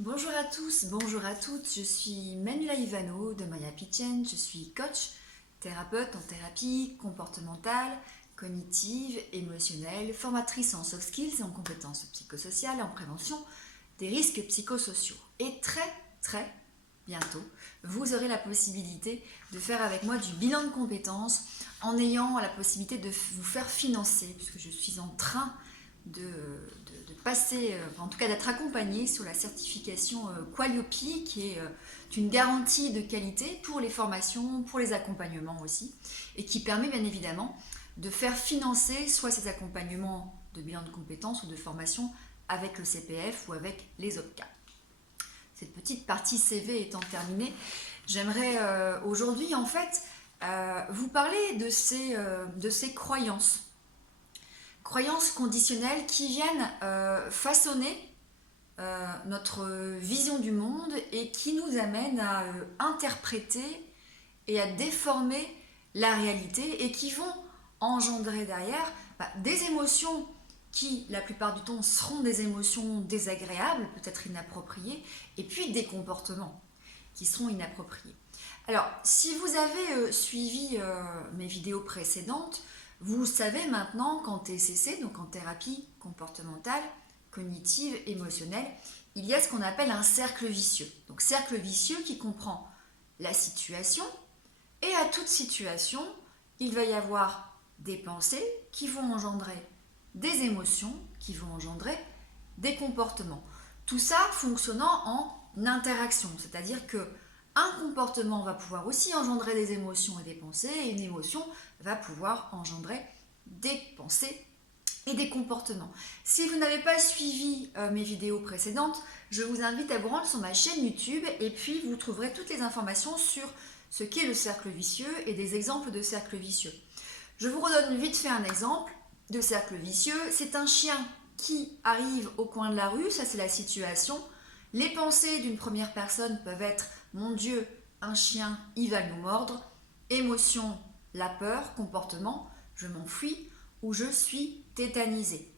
Bonjour à tous, bonjour à toutes, je suis Manuela Ivano de My Happy Change, je suis coach, thérapeute en thérapie comportementale, cognitive, émotionnelle, formatrice en soft skills, en compétences psychosociales, en prévention des risques psychosociaux. Et très bientôt, vous aurez la possibilité de faire avec moi du bilan de compétences en ayant la possibilité de vous faire financer, puisque je suis en train de passer, en tout cas d'être accompagnée sur la certification Qualiope, qui est une garantie de qualité pour les formations, pour les accompagnements aussi, et qui permet bien évidemment de faire financer soit ces accompagnements de bilan de compétences ou de formation avec le CPF ou avec les OPCA. Cette petite partie CV étant terminée, j'aimerais aujourd'hui en fait vous parler de ces croyances. Croyances conditionnelles qui viennent façonner notre vision du monde et qui nous amènent à interpréter et à déformer la réalité et qui vont engendrer derrière des émotions qui, la plupart du temps, seront des émotions désagréables, peut-être inappropriées, et puis des comportements qui seront inappropriés. Alors, si vous avez suivi mes vidéos précédentes, vous savez maintenant qu'en TCC, donc en thérapie comportementale, cognitive, émotionnelle, il y a ce qu'on appelle un cercle vicieux. Donc cercle vicieux qui comprend la situation, et à toute situation, il va y avoir des pensées qui vont engendrer des émotions, qui vont engendrer des comportements. Tout ça fonctionnant en interaction, c'est-à-dire que un comportement va pouvoir aussi engendrer des émotions et des pensées, et une émotion va pouvoir engendrer des pensées et des comportements. Si vous n'avez pas suivi mes vidéos précédentes, je vous invite à vous rendre sur ma chaîne YouTube et puis vous trouverez toutes les informations sur ce qu'est le cercle vicieux et des exemples de cercles vicieux. Je vous redonne vite fait un exemple de cercle vicieux. C'est un chien qui arrive au coin de la rue, ça c'est la situation. Les pensées d'une première personne peuvent être « Mon Dieu, un chien, il va nous mordre ». Émotion, la peur, comportement, je m'enfuis ou je suis tétanisé.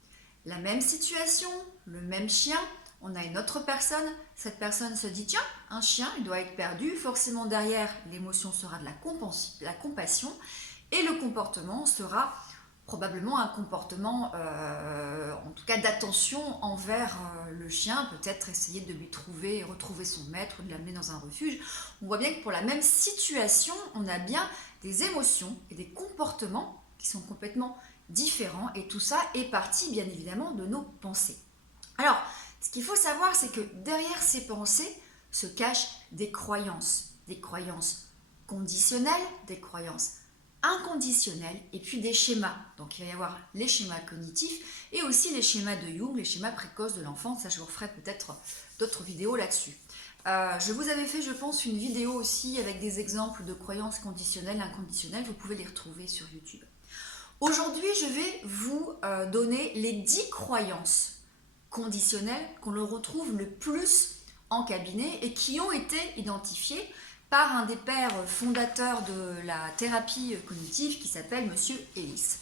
La même situation, le même chien, on a une autre personne, cette personne se dit tiens, un chien, il doit être perdu, forcément derrière l'émotion sera de la compassion et le comportement sera probablement un comportement en tout cas d'attention envers le chien, peut-être essayer de lui retrouver son maître, de l'amener dans un refuge. On voit bien que pour la même situation, on a bien des émotions et des comportements qui sont complètement différents et tout ça est parti bien évidemment de nos pensées. Alors, ce qu'il faut savoir, c'est que derrière ces pensées se cachent des croyances conditionnelles, des croyances inconditionnelles et puis des schémas. Donc il va y avoir les schémas cognitifs et aussi les schémas de Jung, les schémas précoces de l'enfance. Ça, je vous referai peut-être d'autres vidéos là-dessus. Je vous avais fait, je pense, une vidéo aussi avec des exemples de croyances conditionnelles, inconditionnelles. Vous pouvez les retrouver sur YouTube. Aujourd'hui, je vais vous donner les 10 croyances conditionnelles qu'on le retrouve le plus en cabinet et qui ont été identifiées par un des pères fondateurs de la thérapie cognitive qui s'appelle Monsieur Ellis.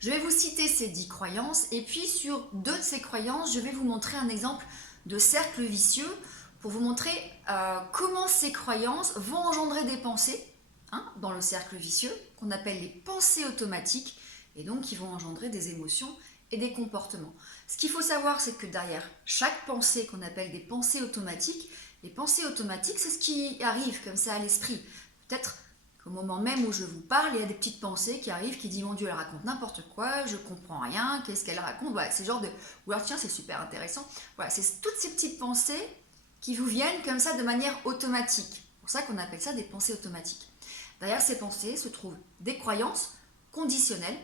Je vais vous citer ces 10 croyances et puis sur 2 de ces croyances, je vais vous montrer un exemple de cercle vicieux pour vous montrer comment ces croyances vont engendrer des pensées dans le cercle vicieux qu'on appelle les pensées automatiques et donc qui vont engendrer des émotions et des comportements. Ce qu'il faut savoir, c'est que derrière chaque pensée qu'on appelle des pensées automatiques, les pensées automatiques, c'est ce qui arrive comme ça à l'esprit. Peut-être qu'au moment même où je vous parle, il y a des petites pensées qui arrivent, qui disent « Mon Dieu, elle raconte n'importe quoi, je comprends rien, qu'est-ce qu'elle raconte ?» Voilà, c'est genre de « Ou alors tiens, c'est super intéressant. » Voilà, c'est toutes ces petites pensées qui vous viennent comme ça de manière automatique. C'est pour ça qu'on appelle ça des pensées automatiques. Derrière ces pensées se trouvent des croyances conditionnelles,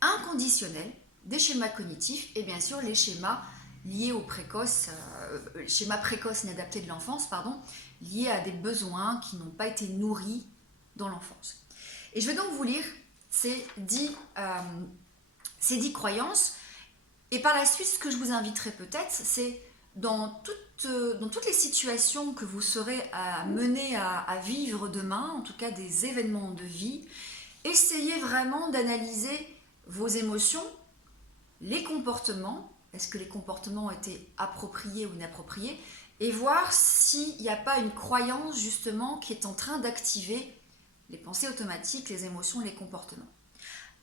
inconditionnelles, des schémas cognitifs et bien sûr les schémas liés aux schémas précoces inadaptés de l'enfance, liés à des besoins qui n'ont pas été nourris dans l'enfance. Et je vais donc vous lire ces 10 croyances et par la suite, ce que je vous inviterai peut-être, c'est dans toutes les situations que vous serez amenés à vivre demain, en tout cas des événements de vie, essayez vraiment d'analyser vos émotions, les comportements, est-ce que les comportements ont été appropriés ou inappropriés, et voir s'il n'y a pas une croyance justement qui est en train d'activer les pensées automatiques, les émotions, les comportements.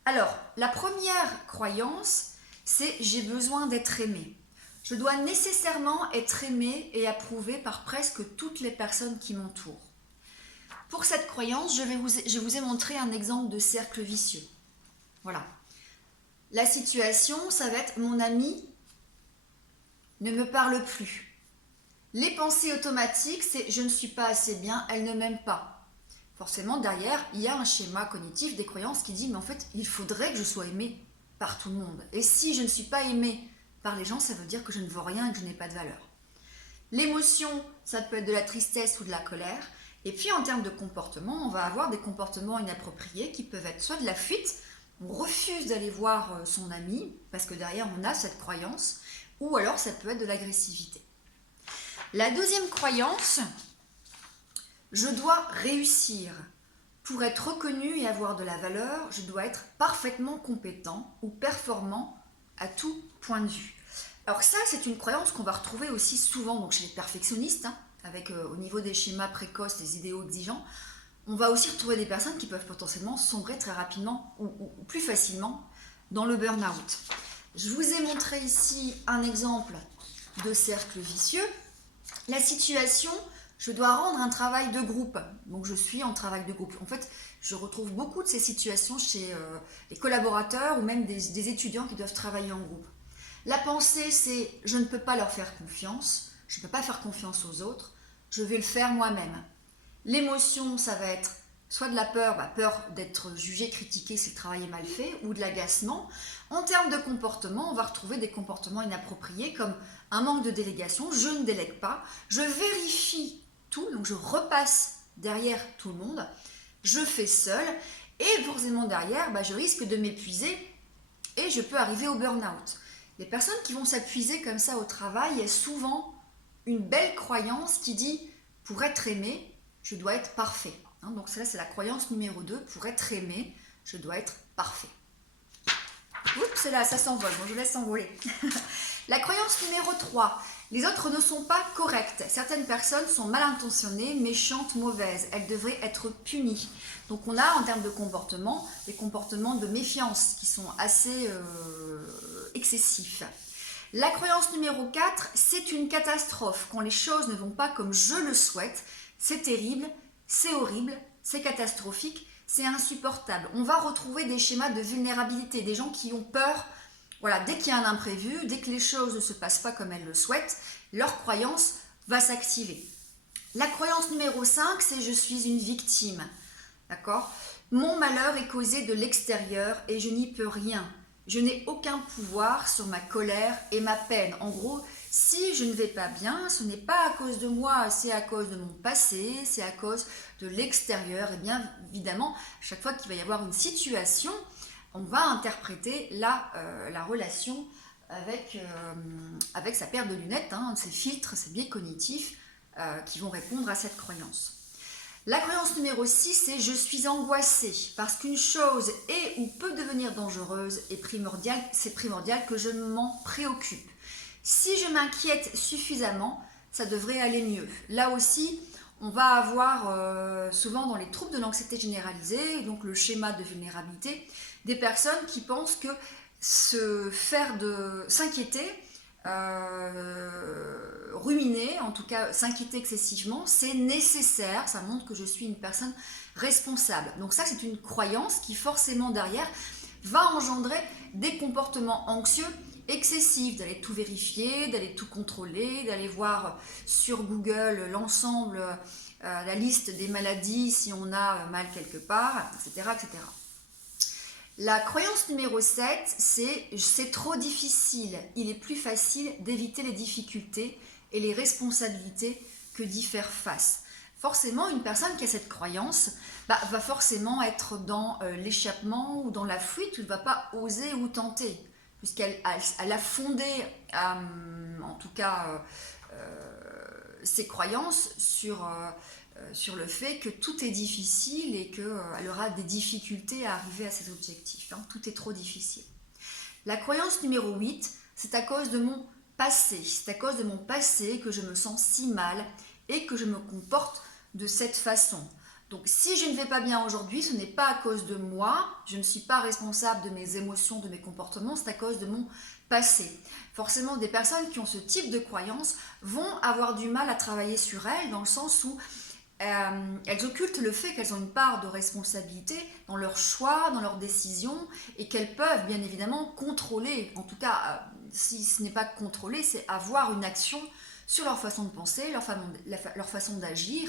Alors, la première croyance, c'est j'ai besoin d'être aimé. Je dois nécessairement être aimé et approuvé par presque toutes les personnes qui m'entourent. Pour cette croyance, je vous ai montré un exemple de cercle vicieux. Voilà. La situation, ça va être mon ami ne me parle plus. Les pensées automatiques, c'est je ne suis pas assez bien, elle ne m'aime pas. Forcément, derrière, il y a un schéma cognitif des croyances qui dit mais en fait, il faudrait que je sois aimé par tout le monde. Et si je ne suis pas aimé par les gens, ça veut dire que je ne vaux rien et que je n'ai pas de valeur. L'émotion, ça peut être de la tristesse ou de la colère. Et puis en termes de comportement, on va avoir des comportements inappropriés qui peuvent être soit de la fuite, on refuse d'aller voir son ami parce que derrière on a cette croyance, ou alors ça peut être de l'agressivité. La deuxième croyance, je dois réussir. Pour être reconnu et avoir de la valeur, je dois être parfaitement compétent ou performant à tout point de vue. Alors ça, c'est une croyance qu'on va retrouver aussi souvent donc chez les perfectionnistes, avec au niveau des schémas précoces, des idéaux exigeants. On va aussi retrouver des personnes qui peuvent potentiellement sombrer très rapidement ou plus facilement dans le burn-out. Je vous ai montré ici un exemple de cercle vicieux. La situation, je dois rendre un travail de groupe. Donc je suis en travail de groupe. En fait, je retrouve beaucoup de ces situations chez les collaborateurs ou même des étudiants qui doivent travailler en groupe. La pensée, c'est je ne peux pas leur faire confiance, je ne peux pas faire confiance aux autres, je vais le faire moi-même. L'émotion, ça va être soit de la peur, peur d'être jugé, critiqué si le travail est mal fait, ou de l'agacement. En termes de comportement, on va retrouver des comportements inappropriés comme un manque de délégation, je ne délègue pas, je vérifie tout, donc je repasse derrière tout le monde, je fais seul, et forcément derrière, je risque de m'épuiser et je peux arriver au burn-out. Les personnes qui vont s'appuiser comme ça au travail, il y a souvent une belle croyance qui dit « pour être aimé, je dois être parfait ». Donc ça, c'est la croyance numéro 2, pour être aimé, je dois être parfait. Oups, c'est là, ça s'envole, bon, je laisse s'envoler. La croyance numéro 3, les autres ne sont pas corrects. Certaines personnes sont mal intentionnées, méchantes, mauvaises. Elles devraient être punies. Donc on a en termes de comportement, des comportements de méfiance qui sont assez excessifs. La croyance numéro 4, c'est une catastrophe. Quand les choses ne vont pas comme je le souhaite, c'est terrible, c'est horrible, c'est catastrophique, c'est insupportable. On va retrouver des schémas de vulnérabilité, des gens qui ont peur. Voilà, dès qu'il y a un imprévu, dès que les choses ne se passent pas comme elles le souhaitent, leur croyance va s'activer. La croyance numéro 5, c'est je suis une victime. D'accord ? Mon malheur est causé de l'extérieur et je n'y peux rien. Je n'ai aucun pouvoir sur ma colère et ma peine. En gros, si je ne vais pas bien, ce n'est pas à cause de moi, c'est à cause de mon passé, c'est à cause de l'extérieur. Et bien évidemment, chaque fois qu'il va y avoir une situation, on va interpréter la relation avec sa paire de lunettes, ses filtres, ses biais cognitifs qui vont répondre à cette croyance. La croyance numéro 6, c'est je suis angoissée parce qu'une chose est ou peut devenir dangereuse et c'est primordial que je m'en préoccupe. Si je m'inquiète suffisamment, ça devrait aller mieux. Là aussi, on va avoir souvent dans les troubles de l'anxiété généralisée, donc le schéma de vulnérabilité, des personnes qui pensent que s'inquiéter, ruminer, en tout cas s'inquiéter excessivement, c'est nécessaire, ça montre que je suis une personne responsable. Donc ça, c'est une croyance qui forcément derrière va engendrer des comportements anxieux excessifs, d'aller tout vérifier, d'aller tout contrôler, d'aller voir sur Google l'ensemble, la liste des maladies si on a mal quelque part, etc., etc. La croyance numéro 7, c'est trop difficile. Il est plus facile d'éviter les difficultés et les responsabilités que d'y faire face. Forcément, une personne qui a cette croyance va forcément être dans l'échappement ou dans la fuite, où elle ne va pas oser ou tenter, puisqu'elle a fondé, en tout cas, ses croyances sur le fait que tout est difficile et qu'elle aura des difficultés à arriver à ses objectifs. Tout est trop difficile. La croyance numéro 8, c'est à cause de mon passé. C'est à cause de mon passé que je me sens si mal et que je me comporte de cette façon. Donc si je ne vais pas bien aujourd'hui, ce n'est pas à cause de moi, je ne suis pas responsable de mes émotions, de mes comportements, c'est à cause de mon passé. Forcément, des personnes qui ont ce type de croyance vont avoir du mal à travailler sur elles, dans le sens où elles occultent le fait qu'elles ont une part de responsabilité dans leurs choix, dans leurs décisions, et qu'elles peuvent bien évidemment contrôler, en tout cas si ce n'est pas contrôler, c'est avoir une action sur leur façon de penser, leur façon d'agir,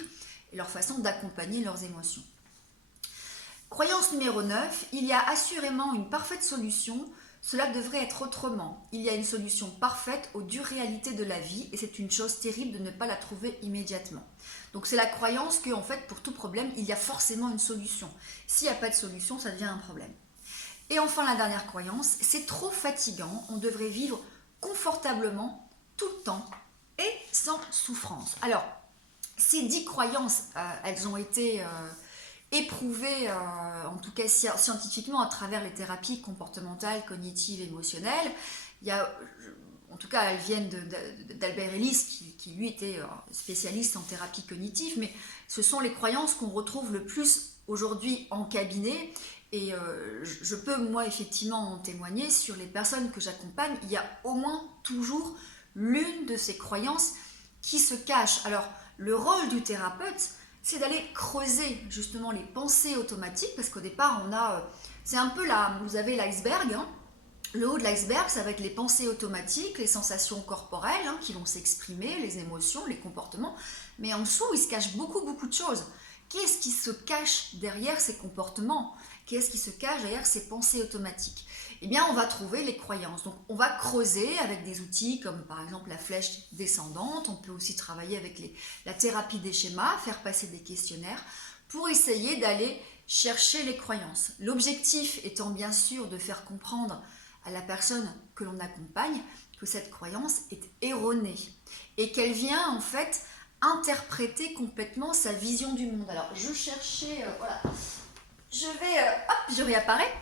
et leur façon d'accompagner leurs émotions. Croyance numéro 9, il y a assurément une parfaite solution, cela devrait être autrement. Il y a une solution parfaite aux dures réalités de la vie et c'est une chose terrible de ne pas la trouver immédiatement. Donc c'est la croyance que en fait pour tout problème, il y a forcément une solution. S'il n'y a pas de solution, ça devient un problème. Et enfin la dernière croyance, c'est trop fatigant, on devrait vivre confortablement tout le temps et sans souffrance. Alors, ces 10 croyances, elles ont été éprouvées, en tout cas scientifiquement, à travers les thérapies comportementales, cognitives, émotionnelles. En tout cas, elles viennent d'Albert Ellis, qui lui était spécialiste en thérapie cognitive, mais ce sont les croyances qu'on retrouve le plus aujourd'hui en cabinet. Et je peux, moi, effectivement, en témoigner sur les personnes que j'accompagne. Il y a au moins toujours l'une de ces croyances qui se cache. Alors, le rôle du thérapeute, c'est d'aller creuser justement les pensées automatiques, parce qu'au départ, c'est un peu là, vous avez l'iceberg, hein. Le haut de l'iceberg, ça va être les pensées automatiques, les sensations corporelles hein, qui vont s'exprimer, les émotions, les comportements, mais en dessous, il se cache beaucoup de choses. Qu'est-ce qui se cache derrière ces comportements? Qu'est-ce qui se cache derrière ces pensées automatiques? Eh bien, on va trouver les croyances. Donc, on va creuser avec des outils comme par exemple la flèche descendante. On peut aussi travailler avec la thérapie des schémas, faire passer des questionnaires pour essayer d'aller chercher les croyances. L'objectif étant bien sûr de faire comprendre à la personne que l'on accompagne que cette croyance est erronée et qu'elle vient en fait interpréter complètement sa vision du monde. Alors, je cherchais, voilà, je réapparais.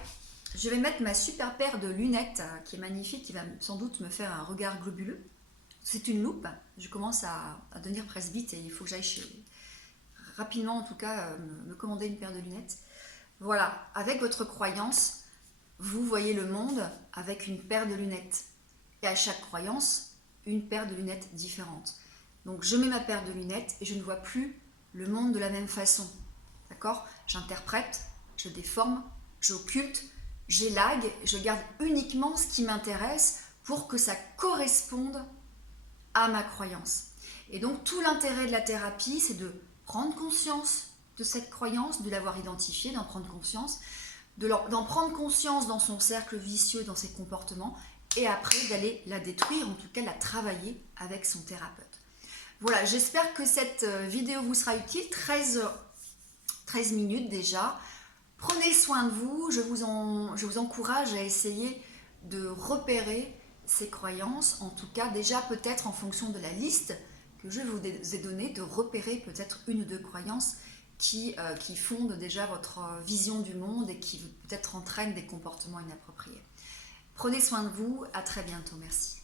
Je vais mettre ma super paire de lunettes qui est magnifique, qui va sans doute me faire un regard globuleux. C'est une loupe. Je commence à devenir presbyte et il faut que j'aille rapidement, en tout cas, me commander une paire de lunettes. Voilà, avec votre croyance, vous voyez le monde avec une paire de lunettes. Et à chaque croyance, une paire de lunettes différente. Donc je mets ma paire de lunettes et je ne vois plus le monde de la même façon. D'accord? J'interprète, je déforme, j'occulte, j'élague, je garde uniquement ce qui m'intéresse pour que ça corresponde à ma croyance. Et donc tout l'intérêt de la thérapie, c'est de prendre conscience de cette croyance, de l'avoir identifiée, d'en prendre conscience, d'en prendre conscience dans son cercle vicieux, dans ses comportements, et après d'aller la détruire, en tout cas la travailler avec son thérapeute. Voilà, j'espère que cette vidéo vous sera utile, 13 minutes déjà. Prenez soin de vous, je vous encourage à essayer de repérer ces croyances, en tout cas déjà peut-être en fonction de la liste que je vous ai donnée, de repérer peut-être une ou deux croyances qui fondent déjà votre vision du monde et qui peut-être entraînent des comportements inappropriés. Prenez soin de vous, à très bientôt, merci.